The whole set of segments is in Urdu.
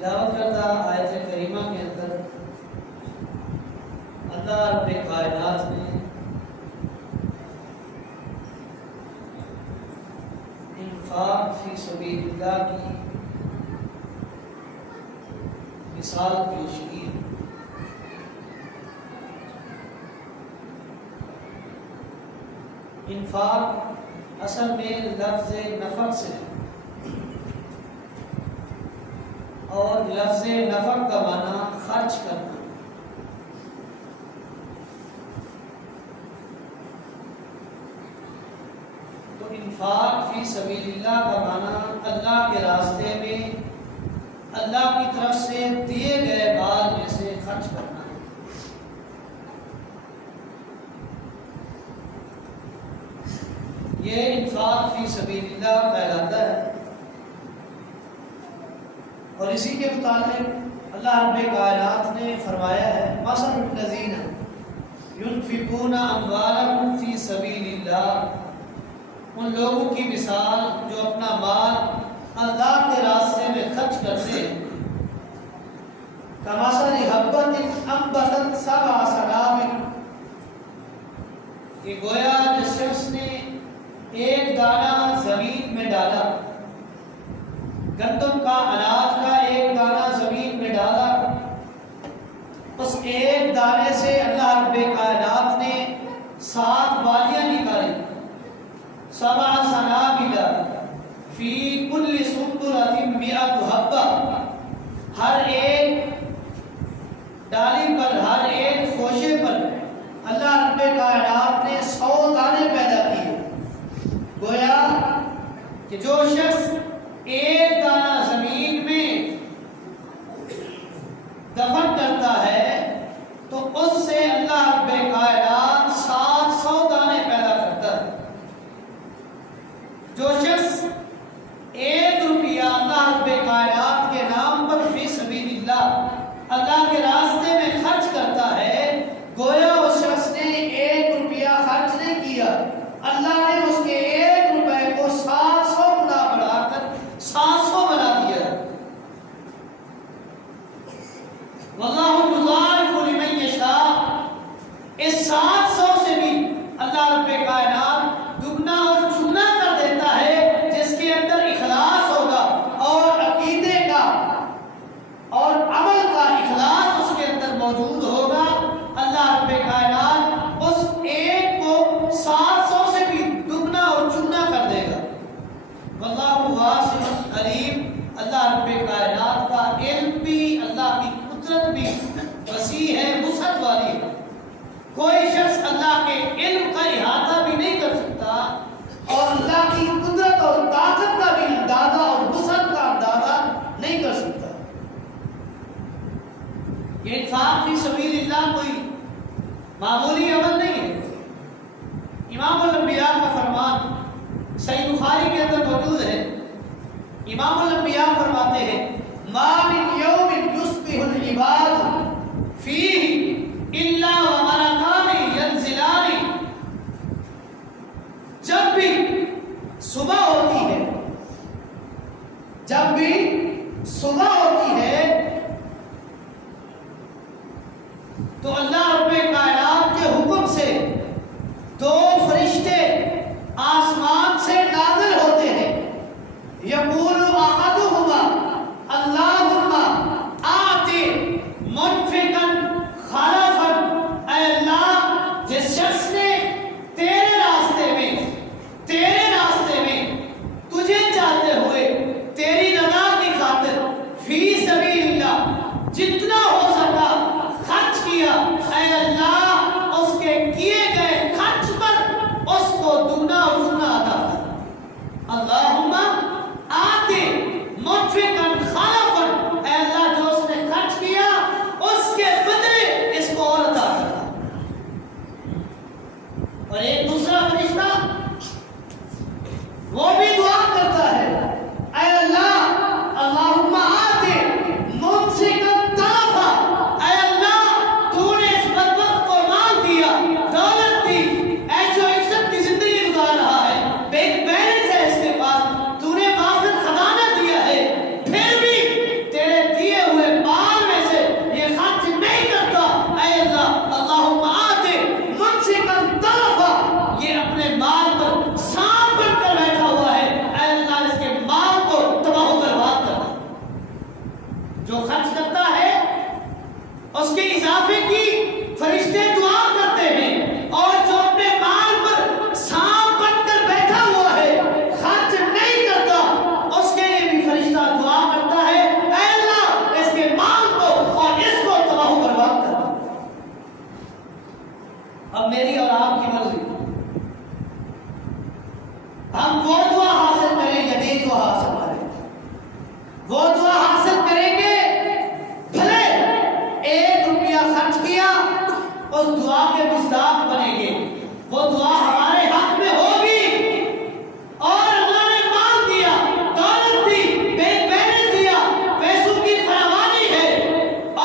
تلاوت کردہ آیت کریمہ کے اندر اللہ رب کائنات نے انفاق فی سبیل اللہ کی مثال پیش کی۔ انفاق اصل میں لفظ نفق سے اور لفظ نفق کا معنی خرچ کرنا۔ تو انفاق فی سبیل اللہ کا معنی اللہ کے راستے میں اللہ کی طرف سے دیے گئے مال میں سے خرچ کرنا ہے۔ یہ انفاق فی سبیل اللہ کہلاتا ہے۔ اور اسی کے متعلق اللہ رب کائنات نے فرمایا ہے مثل الذین ينفقون اموالهم فی سبیل اللہ، ان لوگوں کی مثال جو اپنا مال اللہ کے راستے میں خرچ کرتے ہیں، کمثل حبۃ انبتت سبع سنابل، کہ گویا جس شخص نے ایک دانہ زمین میں ڈالا، گندم کا اناج کا ایک دانہ زمین میں ڈالا، اس ایک دانے سے اللہ رب کائنات نے 7 بالیاں نکالی، سبع سنابل فی کل سنبلۃ مئۃ حبۃ، ہر ایک ڈالی پر، ہر ایک خوشے پر اللہ رب کائنات نے 100 دانے پیدا کیے۔ گویا کہ جو شخص ایک دانہ زمین میں دفن کرتا ہے تو اس سے اللہ رب کائنات 700 دانے پیدا کرتا ہے۔ جو شخص 1 روپیہ اللہ رب کائنات کے نام پر فی سبیل اللہ اللہ کے راستے میں خرچ کرتا ہے، گویا اس شخص نے 1 روپیہ خرچ نہیں کیا، اللہ نے اس کے 1 روپے کو 700 گنا بڑھا کر 700 بنا دیا۔ واللہ یضاعف لمن یشاء، اس 700 سے بھی اللہ رب کائنات دگنا اور چگنا کر دیتا ہے، جس کے اندر اخلاص ہوگا اور عقیدے کا اور عمل کا اخلاص اس کے اندر موجود ہوگا، اللہ رب کائنات اس ایک کو 700 سے بھی دگنا اور چگنا کر دے گا۔ واللہ واسع علیم، اللہ رب کائنات کا علم بھی، اللہ کی قدرت بھی وسیع ہے، وسعت والی ہے۔ کوئی شخص اللہ کے علم کا احاطہ بھی نہیں کر سکتا اور اللہ کی قدرت اور طاقت کا بھی اندازہ اور وسعت کا اندازہ نہیں کر سکتا۔ یہ انفاق فی سبیل اللہ کوئی معمولی عمل نہیں ہے۔ امام الانبیاء کا فرمان صحیح بخاری کے اندر موجود ہے۔ امام الانبیاء فرماتے ہیں ما من یوم یصبح العباد فیہ الا وملکان ینزلان، جب بھی صبح ہوتی ہے، جب بھی صبح ہوتی ہے تو اللہ رب کائنات کے حکم سے 2 فرشتے آسمان سے نازل ہوتے ہیں۔ یقول احدہما اللہم آتی منفقا خلفا، اے اللہ جس شخص نے تیرے راستے میں تجھے چاہتے ہوئے تیری رضا کی خاطر فی سبیل اللہ جتنا ہو سکا خرچ کیا، اے اللہ اس کے کیے گئے خرچ پر اس کو دگنا اور چگنا عطا کر۔ اللہم آتی منفقا خلفا، اے اللہ جو اس نے خرچ کیا اس کے بدلے اس کو اور عطا کرنا۔ اور ایک دوسرا فرشتہ وہ بھی دعا کرتا ہے، اے اللہ اللہم آتی جو خرچ کرتا ہے اس کے اضافے کی فرشتے دعا کرتے ہیں، اور جو اپنے مال پر سانپ بن کر بیٹھا ہوا ہے خرچ نہیں کرتا اس کے لیے بھی فرشتہ دعا کرتا ہے، اے اللہ اس کے مال کو اور اس کو تباہ و برباد کر۔ اب میری اور آپ کی مرضی، ہم وہ دعا حاصل کریں یا یہ دعا حاصل کریں۔ وہ دعا حاصل کریں گے، بھلے 1 روپیہ خرچ کیا اس دعا کے مصداق بنیں گے، وہ دعا ہمارے حق میں ہوگی، اور اللہ نے مال دیا، دولت دی، بینک بیلنس دیا، پیسوں کی فراوانی ہے،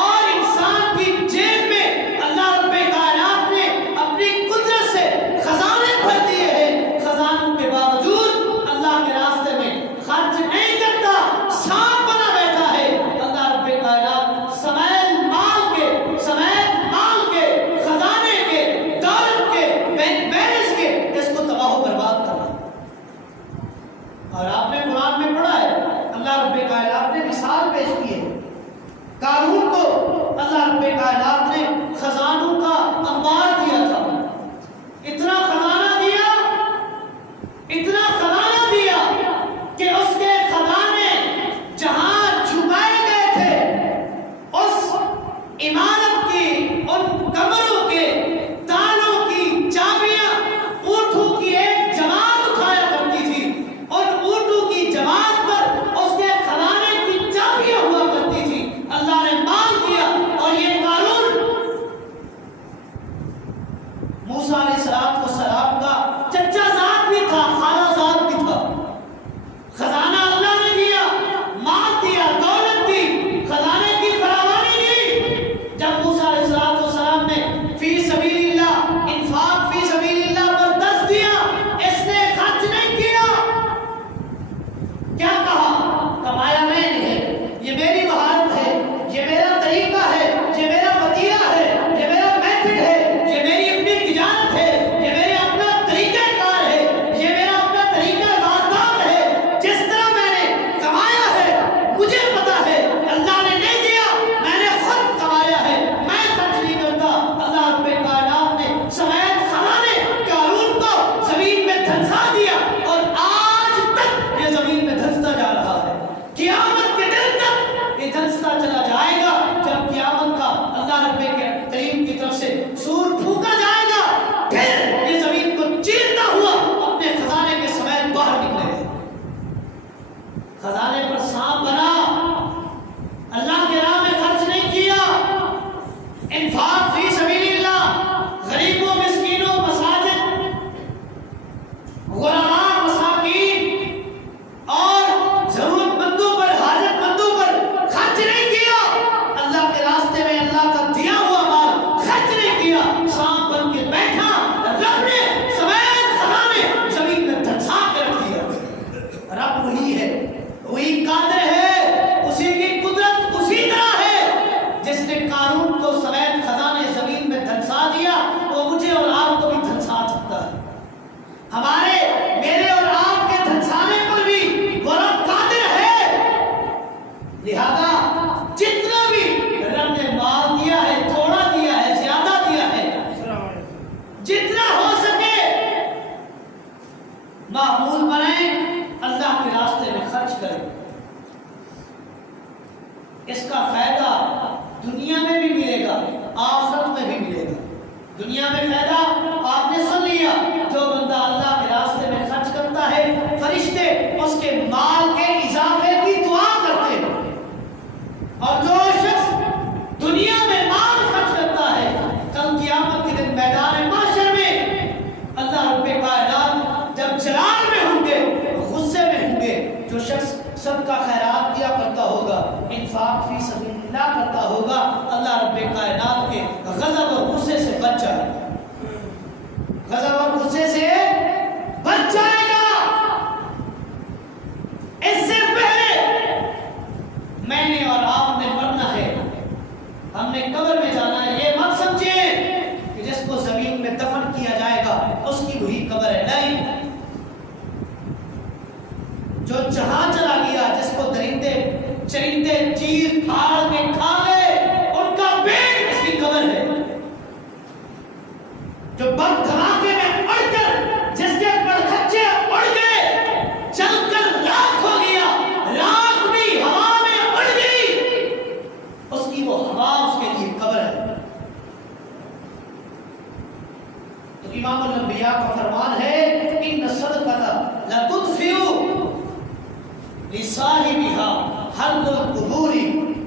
اور انسان کی جیب میں اللہ رب کائنات نے اپنی قدرت سے خزانے بھر دیے ہیں، خزانوں کے باوجود اللہ کے راستے میں خرچ نہیں کرتا، سانپ بنا بیٹھا ہے۔ اللہ رب کائنات سمیت مال کے خزانے کے، دولت کے، بینک بیلنس کے، اس کو تباہ و برباد کرنا۔ اور آپ نے قرآن میں پڑھا ہے، اللہ رب کائنات نے مثال پیش کی ہے، قارون کو اللہ رب کائنات نے خزانوں کا انبار دیا تھا، اتنا خزانہ دیا، اتنا خزانہ دیا کہ اس کے خزانے جہاں چھپائے گئے تھے، اس عمارت کی، ان کمروں کے تالوں کی چابیاں اونٹوں کی ایک جماعت اٹھایا کرتی تھی، اور اونٹوں کی جماعت پر اس کے خزانے کی چابیاں ہوا کرتی تھی۔ اللہ نے مال دیا، اور یہ قارون موسیٰ علیہ السلام کا چچا زاد بھی تھا، خالہ زاد بھی تھا۔ خزانہ اللہ نے دیا، مال دیا، دولت دی، خزانے کی فراوانی دی۔ جب موسیٰ علیہ السلام نے فی سبیل اللہ، انفاق فی سبیل اللہ پر دست دیا، اس نے خرچ نہیں کیا۔ کیا کہا؟ کمایا میں نے ہے، یہ میری مہارت ہے، یہ میرا طریقہ ہے، یہ میرا وطیرہ ہے، یہ میرا میتھڈ ہے، یہ میری اپنی تجارت ہے، یہ میرا اپنا طریقہ کار ہے، یہ میرا اپنا طریقہ واردات ہے، جس طرح میں نے کمایا ہے مجھے پتا ہے، اللہ نے نہیں دیا، میں نے خود کمایا ہے، میں خرچ نہیں کرتا۔ اللہ رب کائنات نے سمیت خزانے قارون کو زمین میں دھنسا دیا، اور آج تک یہ زمین میں دھنستا جا رہا ہے، قیامت کے دن تک یہ دھنستا چلا جائے گا۔ جب قیامت کا اللہ رب کریم کی طرف سے سور پھونکا جائے گا، پھر یہ زمین کو چیرتا ہوا اپنے خزانے کے سمیت باہر نکلے گا۔ خزانے پر سانپ بنا، اللہ کے راہ میں خرچ نہیں کیا، انفاق فی سبیل اللہ، غریبوں، مسکینوں، مساجد، غرباء، مساکین اور ضرورت مندوں پر، حاجت مندوں پر خرچ نہیں کیا، اللہ کے راستے میں اللہ کا دیا ہوا مال خرچ نہیں کیا، سانپ بن کے بیٹھا، رب نے سمیت خزانے زمین میں دھنسا کے رکھ دیا۔ رب وہی ہے، وہی قادر ہے، اسی کی قدرت اسی طرح ہے، جس نے قارون کو سمیت خزانے زمین میں دھنسا دیا، وہ مجھے اور آپ کو بھی دھنسا سکتا ہے۔ ہمارے، میرے اور آپ کے دھنسانے پر بھی وہ رب قادر ہے۔ لہذا جتنا بھی رب نے مال دیا ہے، تھوڑا دیا ہے، زیادہ دیا ہے، جتنا ہو سکے معمول بنائیں، اللہ کے راستے میں خرچ کریں۔ اس کا فائدہ دنیا میں بھی ملے گا، آخرت میں بھی ملے گا۔ دنیا میں فائدہ آپ نے سن لیا، جو بندہ اللہ کے راستے میں خرچ کرتا ہے، فرشتے اس کے مال کے اضافے کی دعا کرتے ہیں، اور جو شخص دنیا میں مال خرچ کرتا ہے، کل قیامت کے دن میدان محشر میں اللہ رب کائنات جب جلال میں ہوں گے، غصے میں ہوں گے، جو شخص صدقہ خیرات کیا کرتا ہوگا، انفاق فی سبیل اللہ کرتا ہوگا، اللہ رب کائنات کے غضب اور غصے سے بچ جائے گا، غضب اور غصے سے بچ جائے گا۔ اس سے پہلے میں نے اور آپ نے مرنا ہے، ہم نے قبر میں جانا ہے، یہ مت سمجھیں کہ جس کو زمین میں دفن کیا جائے گا اس کی وہی قبر ہے، نہیں، جو جہاں چلا گیا، جس کو درندے چرندے چیر پھاڑ کے کھا لے، ان کا پیٹ اس کی قبر ہے۔ جو بم دھماکے میں اڑ کر جس کے پرخچے اڑ گئے، چل کر راکھ ہو گیا، راکھ بھی ہوا میں اڑ گئی، اس کی وہ ہوا اس کے لیے قبر ہے۔ تو امام الانبیاء کا فرمان ہے ان صدقۃ لتدفئ لصاحبها حر القبور،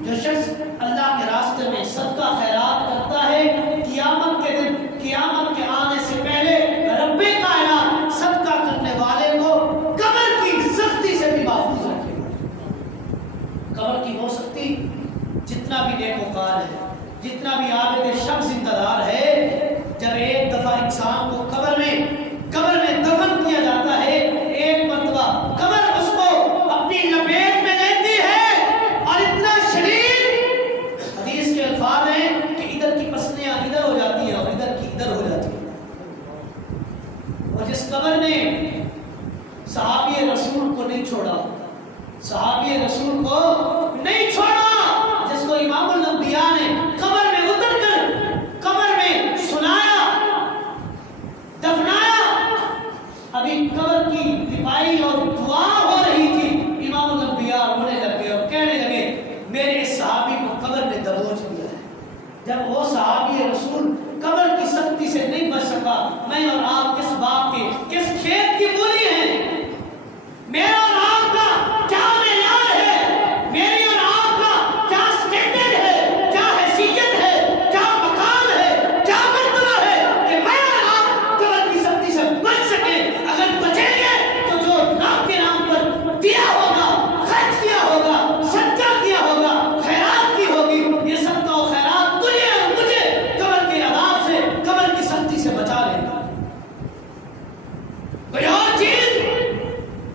جو شخص اللہ کے راستے میں صدقہ خیرات کرتا ہے، قیامت کے دن، قیامت کے آنے سے پہلے رب کائنات صدقہ کرنے والے کو قبر کی سختی سے بھی محفوظ رکھے گا۔ قبر کی وہ سختی، جتنا بھی نیکوکار ہے، جتنا بھی عابد شب زندہ دار ہے، جب ایک دفعہ انسان کو قبر میں دفن کیا جاتا ہے، ایک مرتبہ قبر اس کو اپنی لپیٹ میں لیتی ہے، اور اتنا شدید حدیث کے الفاظ ہیں کہ ادھر کی پسلیاں ادھر ہو جاتی ہیں اور ادھر کی ادھر ہو جاتی ہیں۔ اور جس قبر نے صحابی رسول کو نہیں چھوڑا، صحابی رسول کو نہیں چھوڑا، جس کو امام الانبیاء نے قبر میں اتر کر قبر میں سنایا، دفنایا، ابھی قبر کی لپائی اور دعا ہو رہی تھی، امام الانبیاء رونے لگے اور کہنے لگے میرے اس صحابی کو قبر نے دبوچ دیا ہے۔ جب وہ صحابی رسول قبر کی سختی سے نہیں بچ سکا، میں اور آپ کس باغ کے، کس کھیت کی مولی ہیں؟ میرا اور آپ کا کیا معیار ہے؟ میری اور آپ کا کیا سٹینڈرڈ ہے؟ کیا حیثیت ہے؟ کیا مقام ہے؟ کیا مرتبہ ہے کہ میں اور آپ قبر کی سختی سے بچ سکیں؟ اگر بچیں گے تو جو رب کے نام پر دیا ہوگا، خرچ کیا ہوگا، صدقہ کیا ہوگا، خیرات کی ہوگی، یہ صدقہ و خیرات تجھے اور مجھے قبر کے عذاب سے، قبر کی سختی سے بچا لے گا۔ کوئی اور چیز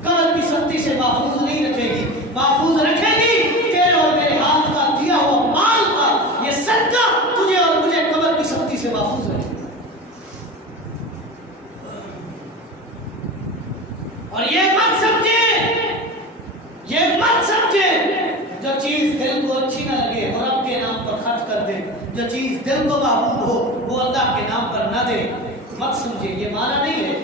قبر کی سختی سے محفوظ نہیں رکھے گی، محفوظ رکھے گی تیرے اور میرے ہاتھ کا دیا ہوا مال کا یہ صدقہ، تجھے اور مجھے قبر کی سختی سے محفوظ رکھے گا۔ اور یہ مت سمجھے جو چیز دل کو اچھی نہ لگے وہ رب کے نام پر خرچ کر دے، جو چیز دل کو محبوب ہو وہ اللہ کے نام پر نہ دے، مت سمجھے، یہ معنی نہیں ہے۔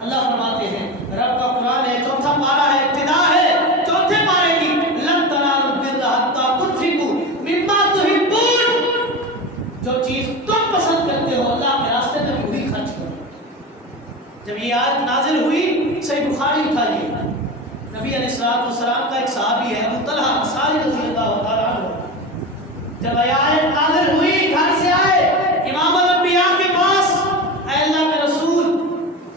اللہ فرماتے ہیں، رب کا قرآن ہے، چوتھا پارہ ہے، ابتدا ہے چوتھے پارے کی، لن تنالوا البر حتی تنفقوا مما تحبون، جو چیز تم پسند کرتے ہو اللہ کے راستے میں وہی خرچ کرو۔ جب یہ آیت نازل ہوئی، صحیح بخاری اٹھائیے، نبی علیہ السلام کا ایک صحابی ہے ابو طلحہ انصاری رضی اللہ تعالیٰ عنہ، جب آیت نازل ہوئی گھر سے آئے امام الانبیاء کے پاس، اے اللہ کے رسول،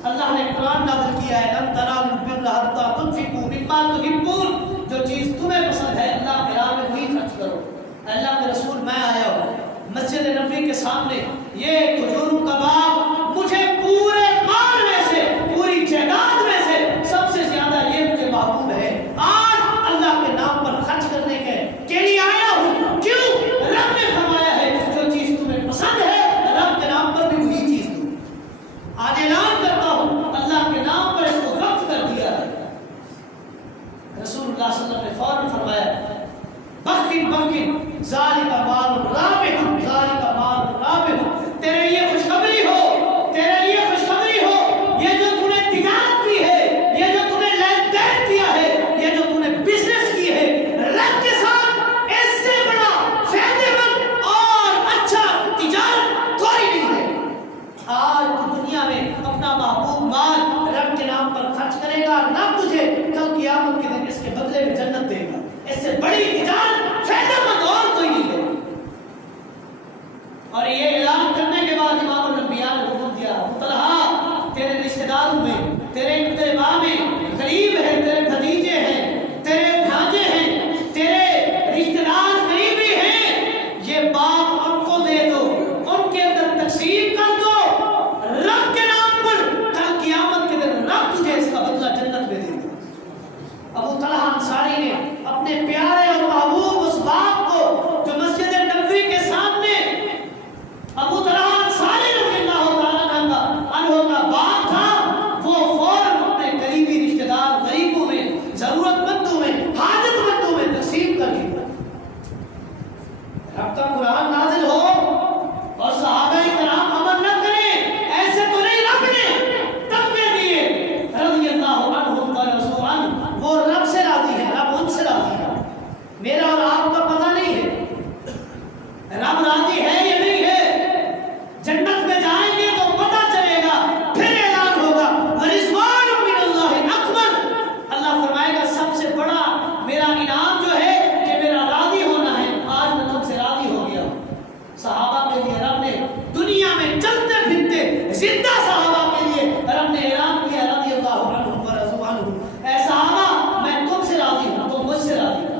اللہ نے قرآن نازل کیا ہے، لن تنالوا البر حتی تنفقوا مما تحبون، جو چیز تمہیں پسند ہے اللہ کے راہ میں وہی خرچ کرو۔ اے اللہ کے رسول، میں آیا ہوں مسجد نبوی کے سامنے، یہ کھجوروں کا باغ مجھے پورے مال میں سے، پوری جائیداد میں سے سب سے زیادہ یہ مجھے محبوب ہے، آج اللہ کے نام پر خرچ کرنے کے لیے آیا ہوں۔ کیوں؟ رب نے فرمایا ہے جو چیز تمہیں پسند ہے رب کے نام پر بھی وہی چیز دو۔ آج اعلان کرتا ہوں اللہ کے نام پر اس کو وقف کر دیا ہے۔ رسول اللہ صلی اللہ علیہ وسلم نے فوراً فرمایا بخن بخن ذالک مال رابح، ذالک مال رابح، تیرے لیے خوشخبری ہو، تیرے لیے خوشخبری ہو، یہ جو تو نے تجارت کی ہے، یہ جو تو نے لین دین کیا ہے، یہ جو تو نے بزنس کی ہے رب کے ساتھ، اس سے بڑا فائدہ مند اور اچھا تجارت کوئی نہیں ہے۔ آج تو دنیا میں اپنا محبوب مال رب کے نام پر خرچ کرے گا، رب تجھے کل قیامت کے دن اس کے بدلے میں جنت دے گا، اس سے بڑی تجارت فائدہ مند اور کوئی نہیں ہے۔ رب کا قرآن نازل ہو اور صحابہ کرام عمل نہ کریں، ایسے تو نہیں رب نے تمغے دیے رضی اللہ عنہم ورضوا عنہ، وہ رب سے راضی ہے، رب ان سے راضی ہے، میرا اور آپ کا پتہ نہیں ہے رب راضی ہے یا نہیں ہے، جنت میں جائیں گے تو پتہ چلے گا، پھر اعلان ہوگا ورضوان من اللہ اکبر، اللہ فرمائے گا سب سے بڑا میرا انعام جو ہے کہ میرا راضی ہونا ہے، آج میں تم سے راضی ہو گیا۔ صحابہ کے لیے رب نے دنیا میں چلتے پھرتے زندہ صحابہ کے لیے رب نے اعلان کیا رضی اللہ عنہم ورضوا عنہ، اے صحابہ میں تم سے راضی ہوں، تم مجھ سے راضی ہو۔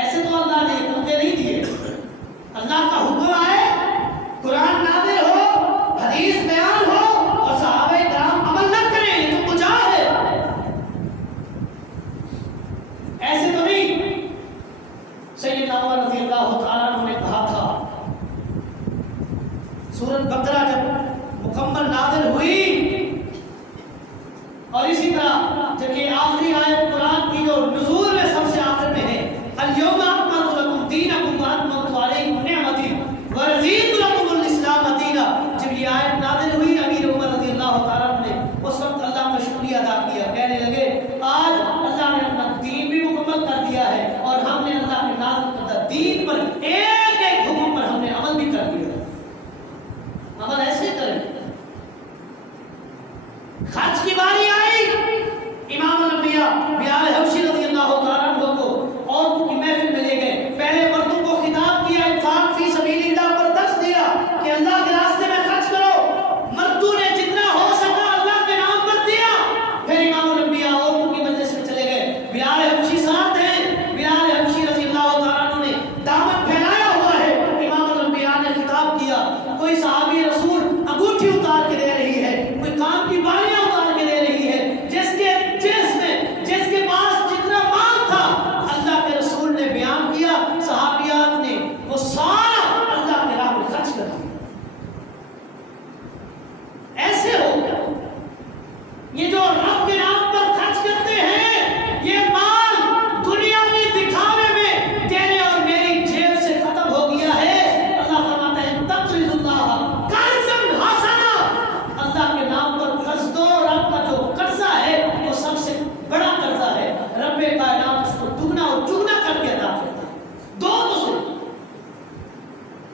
ایسے تو اللہ نے تمہیں نہیں دیے، اللہ کا حکم آئے، قرآن نازل ہو، حدیث بیان ہو اور صحابہ کرام عمل نہ کریں، یہ تو کجا ہے، ایسے تو نہیں۔ سیدنا عمر رضی اللہ تعالیٰ عنہ نے کہا تھا سورۃ بقرہ جب مکمل نازل ہوئی اور اسی طرح جب یہ آخری آیت قرآن کی جو نزول میں سب سے آخر میں ہے الیوم اکملت لکم دینکم واتممت علیکم نعمتی ورضیت لکم الاسلام دینا، جب یہ آیت نازل ہوئی امیر عمر رضی اللہ تعالیٰ عنہ نے اس وقت اللہ کا شکریہ ادا کیا، کہنے لگے آج اللہ نے اپنا دین بھی مکمل کر دیا ہے اور ہم نے اللہ کے نازل کردہ دین پر ایک ایک حکم پر ہم نے عمل بھی کر دیا ہے۔ عمل ایسے کریں، خرچ کی باری آئی، امام الانبیاء بلال حبشی رضی اللہ تعالیٰ عنہ کو عورتوں کی محفل میں لے گئے، پہلے مردوں کو خطاب کیا، انفاق فی سبیل اللہ پر درس دیا کہ اللہ کے راستے میں خرچ کرو، مردوں نے جتنا ہو سکا اللہ کے نام پر دیا، پھر امام الانبیاء عورتوں کی مجلس میں چلے گئے، بلال حبشی ساتھ ہیں، بلال حبشی رضی اللہ تعالیٰ عنہ نے دامن پھیلایا ہوا ہے، امام الانبیاء نے خطاب کیا، کوئی صحابی رسول انگوٹھی اتار کے دے رہی ہے، کوئی کام کی بالیاں اتار کے دے رہی ہے، جس کے پاس جتنا مال تھا اللہ کے رسول نے بیان کیا، صحابیات نے وہ سارا اللہ کے راہ میں خرچ کر دیا۔ ایسے ہو یہ جو رب کے نام پر خرچ کرتے ہیں، یہ مال دنیاوی دکھاوے میں تیرے اور میری جیب سے ختم ہو گیا ہے۔ اللہ فرماتا ہے تقرض اللہ قرضا حسنا، اللہ کے نام پر قرض دو، رب کا جو قرضہ ہے وہ سب سے بڑا قرضہ ہے، رب کائنات اس کو دگنا اور چگنا کر کے عطا کرتا ہے۔ دو تو سن،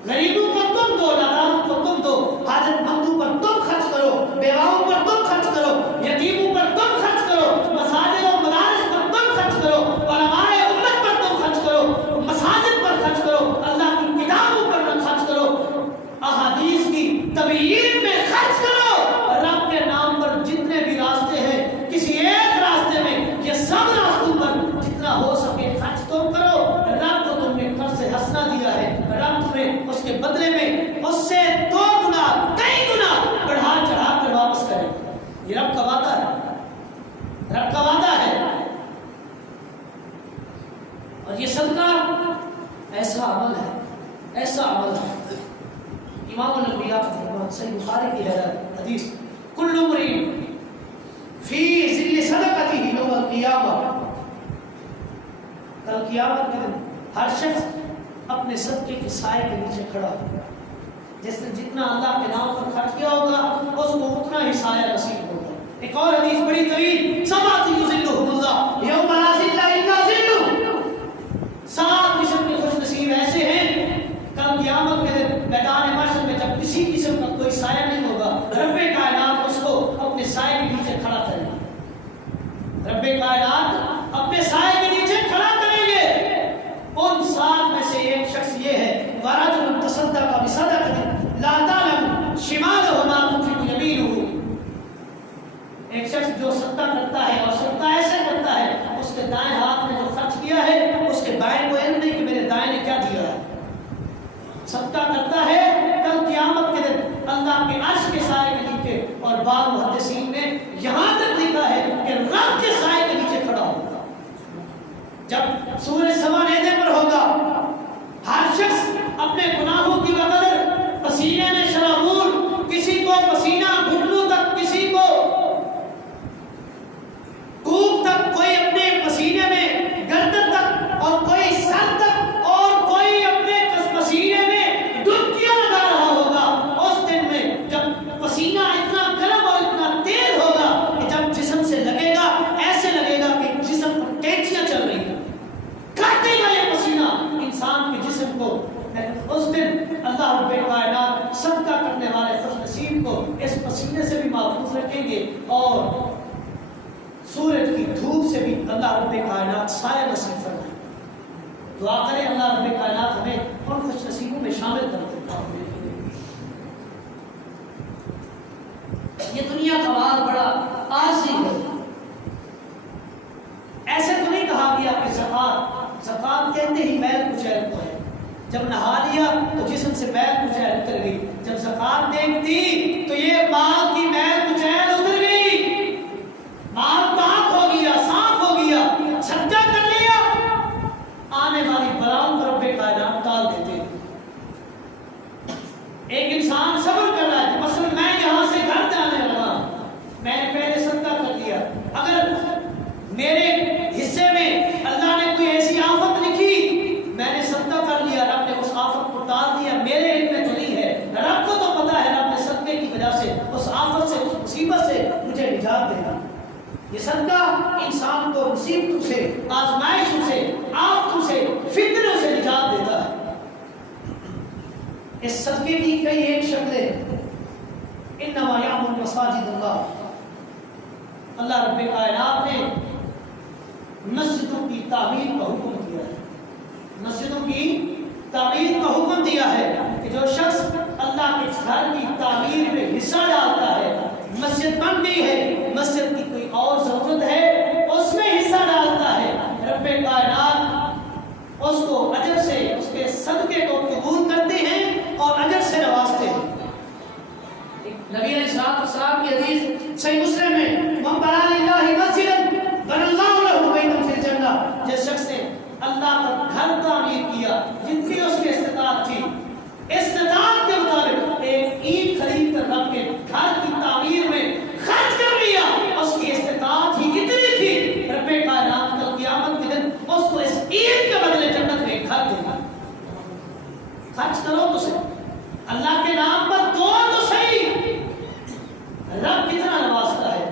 غریبوں کو تم دو، ناداروں کو تم دو، حاجت مندوں پر تم خرچ کرو، بیواؤں پر تم خرچ کرو، یتیموں پر تم خرچ کرو، مساجد اور مدارس پر تم خرچ کرو، علماء امت پر تم خرچ کرو، مساجد پر خرچ کرو، اللہ کی کتابوں پر خرچ کرو، احادیث کی تبیین میں خرچ کرو، رب کے نام پر جتنے بھی راستے ہیں کسی ایک راستے میں یہ سب راستوں پر جتنا ہو سکے خرچ تم کرو، رب کو تم نے قرض حسنہ دیا ہے، رب تمہیں اس کے بدلے میں اس سے 2 گنا 3 گنا بڑھا چڑھا کر واپس کرے، یہ رب کا وعدہ ہے، رب کا وعدہ ہے۔ اور یہ صدقہ ایسا عمل ہے، ایسا عمل ہے، امام الانبیاء کا فرمان صحیح بخاری کی ہے حدیث، کل امرئ فی ظل صدقتہ یوم القیامہ، کل قیامت کے دن ہر شخص اپنے صدقے کے سائے کے نیچے کھڑا ہوگا، جس نے جتنا اللہ کے نام پر خرچ کیا ہوگا اس کو اتنا ہی سایہ نصیب ہوگا۔ ایک اور حدیث بڑی طویل، سبعۃ یظلھم اللہ یوم لا ظل الا ظلہ، 7 قسم کے خوش نصیب ایسے ہیں کل قیامت کے دن میدان محشر میں جب کسی قسم کا کوئی سایہ نہیں ہوگا، رب کائنات اس کو اپنے سائے کے نیچے کھڑا کرے گا، رب کائنات اپنے سائے کے نیچے کھڑا کریں گے۔ ان 7 میں سے ایک شخص یہ ہے ورجل تصدق بصدقۃ لا تعلم شمالہ ما تنفق یمینہ، ایک شخص جو صدقہ کرتا ہے اور صدقہ ایسے کرتا ہے اس کے دائیں ہاتھ میں جو خرچ کیا ہے اس کے بائیں کو علم نہیں کہ میرے دائیں نے کیا دیا ہے، صدقہ کرتا ہے، کل قیامت کے دن اللہ کے عرش کے سائے کے نیچے، اور بعض محدثین نے یہاں تک لکھا ہے کہ رب کے سائے کے نیچے کھڑا ہوگا، جب سورج سمانے پر ہوگا، ہر شخص اپنے گناہوں کی بقدر پسینے میں شرابور، کسی کو پسینہ گھٹنوں تک، کسی کو کوک تک، کوئی اپنے پسینے میں گردن تک، اور کوئی سر تک، اور کوئی اپنے محفوظ رکھیں گے اور سورج کی دھوپ سے بھی اللہ رب کائنات سایہ نصیب فرمائے. دعا کریں اللہ رب کائنات ہمیں ان خوش نصیبوں میں شامل کر دے. یہ دنیا کا مال بڑا عارضی ہے. ایسے تو نہیں کہا گیا کہ زکات کہتے ہی میل کچیل کو ہے. جب نہا لیا تو جسم سے میل کچیل اتر گئی. جب زکات دیکھتی تو یہ مال کی میل کچیل اتر گئی. مال پاک ہو گیا، صاف ہو گیا. صدقہ کر لیا، آنے والی بلاؤں کو رب کائنات ٹال دیتے ہیں. ایک انسان صبر کر رہا ہے، مثلا میں یہاں سے گھر جانے لگا، میں نے پہلے صدقہ کر لیا. اگر میرے حصے میں اللہ نے کوئی ایسی آفت لکھی، میں نے صدقہ کر لیا، رب نے اس آفت کو ٹال دیا. میرے علم میں تو نہیں ہے، رب کو تو پتا ہے. رب نے صدقے کی وجہ سے اس آفت سے، اس مصیبت سے مجھے نجات دے گا. یہ صدقہ انسان کو مصیبتوں سے، آزمائشوں سے، آفتوں سے، فتنوں سے نجات دیتا ہے. اس صدقے کی کئی ایک شکلیں. انما یعمر مساجد اللہ، اللہ رب کائنات نے مسجدوں کی تعمیر کا حکم دیا ہے. مسجدوں کی تعمیر کا حکم دیا ہے کہ جو شخص اللہ کے گھر کی تعمیر میں حصہ ڈالتا ہے، مسجد بن گئی ہے، مسجد کی کوئی اور ضرورت ہے، اس میں حصہ ڈالتا ہے، رب کائنات اس کو اجر سے، اس کے صدقے کو قبول کرتے ہیں اور اجر سے نوازتے ہیں. نبی علیہ السلام کی حدیث صحیح مسلم میں، من بنا للہ مسجدا بنى اللہ لہ بیتا فی الجنہ. جس شخص نے اللہ کا گھر تعمیر کیا، جتنی اس کی استطاعت تھی، استطاعت کے مطابق ایک اینٹ خرید کر رب کے گھر کی تعمیر میں خرچ کر لیا، اس کی استطاعت ہی اتنی تھی، رب کائنات کل قیامت کے دن اس کو اس اینٹ کے بدلے جنت میں گھر دے گا. خرچ کرو تو صحیح، اللہ کے نام پر دو تو صحیح. رب کتنا نوازتا ہے.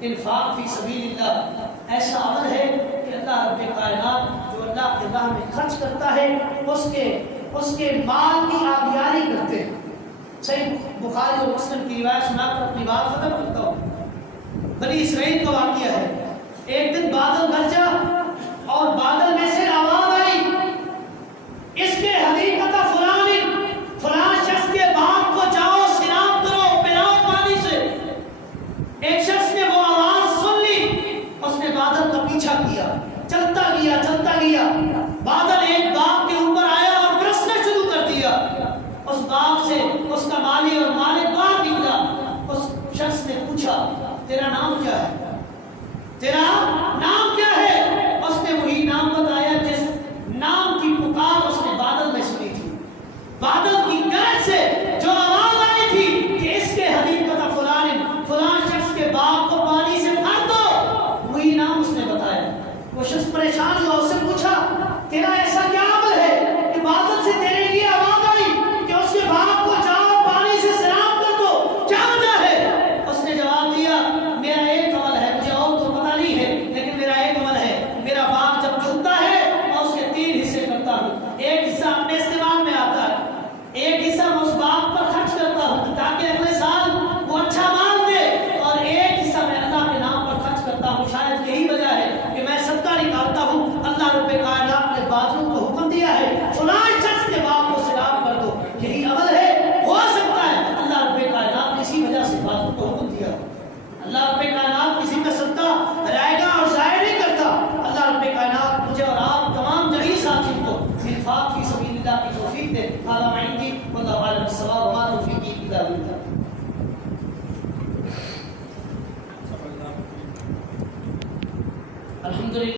انفاق فی سبیل اللہ ایسا عمل ہے کہ اللہ رب کائنات جو اللہ کے راہ میں خرچ کرتا ہے اس کے مال کی آبیاری کرتے ہیں. صحیح بخاری اور مسلم کی روایت سنا کر اپنی بات ختم کرتا ہوں. بنی اسرائیل کا واقعہ ہے. ایک دن بادل گرجا اور بادل میں